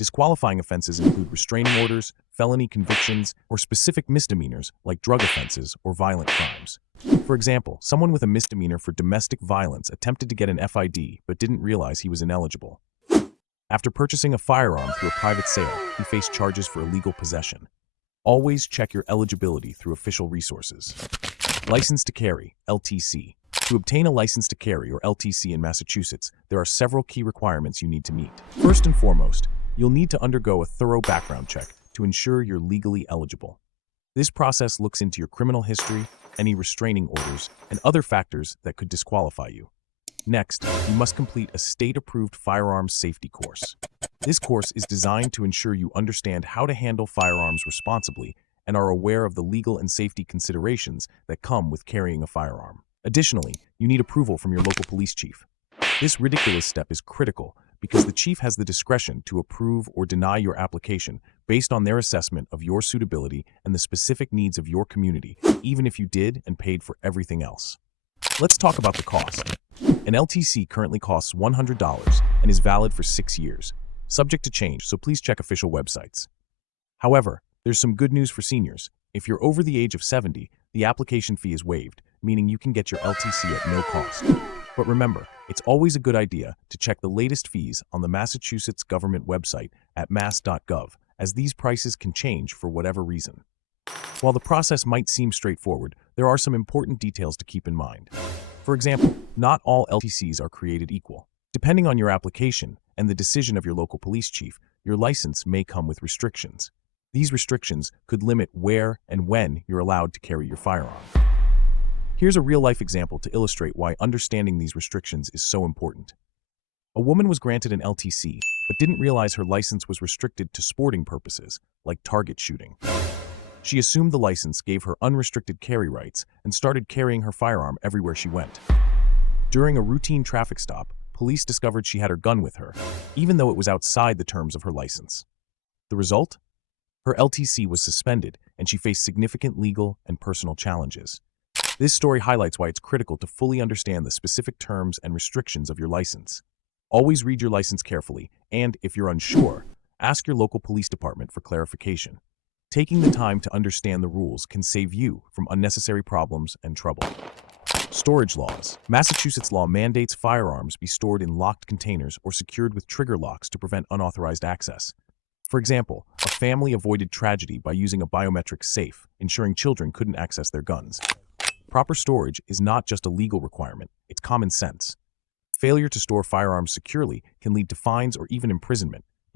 Disqualifying offenses include restraining orders, felony convictions, or specific misdemeanors like drug offenses or violent crimes. For example, someone with a misdemeanor for domestic violence attempted to get an FID but didn't realize he was ineligible. After purchasing a firearm through a private sale, he faced charges for illegal possession. Always check your eligibility through official resources. License to carry, LTC. To obtain a license to carry, or LTC in Massachusetts, there are several key requirements you need to meet. First and foremost, you'll need to undergo a thorough background check to ensure you're legally eligible. This process looks into your criminal history, any restraining orders, and other factors that could disqualify you. Next, you must complete a state-approved firearms safety course. This course is designed to ensure you understand how to handle firearms responsibly and are aware of the legal and safety considerations that come with carrying a firearm. Additionally, you need approval from your local police chief. This ridiculous step is critical because the chief has the discretion to approve or deny your application based on their assessment of your suitability and the specific needs of your community, even if you did and paid for everything else. Let's talk about the cost. An LTC currently costs $100 and is valid for 6 years, subject to change, so please check official websites. However, there's some good news for seniors. If you're over the age of 70, the application fee is waived, meaning you can get your LTC at no cost. But remember, it's always a good idea to check the latest fees on the Massachusetts government website at mass.gov, as these prices can change for whatever reason. While the process might seem straightforward, there are some important details to keep in mind. For example, not all LTCs are created equal. Depending on your application and the decision of your local police chief, your license may come with restrictions. These restrictions could limit where and when you're allowed to carry your firearm. Here's a real-life example to illustrate why understanding these restrictions is so important. A woman was granted an LTC, but didn't realize her license was restricted to sporting purposes, like target shooting. She assumed the license gave her unrestricted carry rights and started carrying her firearm everywhere she went. During a routine traffic stop, police discovered she had her gun with her, even though it was outside the terms of her license. The result? Her LTC was suspended, and she faced significant legal and personal challenges. This story highlights why it's critical to fully understand the specific terms and restrictions of your license. Always read your license carefully, and if you're unsure, ask your local police department for clarification. Taking the time to understand the rules can save you from unnecessary problems and trouble. Storage laws. Massachusetts law mandates firearms be stored in locked containers or secured with trigger locks to prevent unauthorized access. For example, a family avoided tragedy by using a biometric safe, ensuring children couldn't access their guns. Proper storage is not just a legal requirement, it's common sense. Failure to store firearms securely can lead to fines or even imprisonment,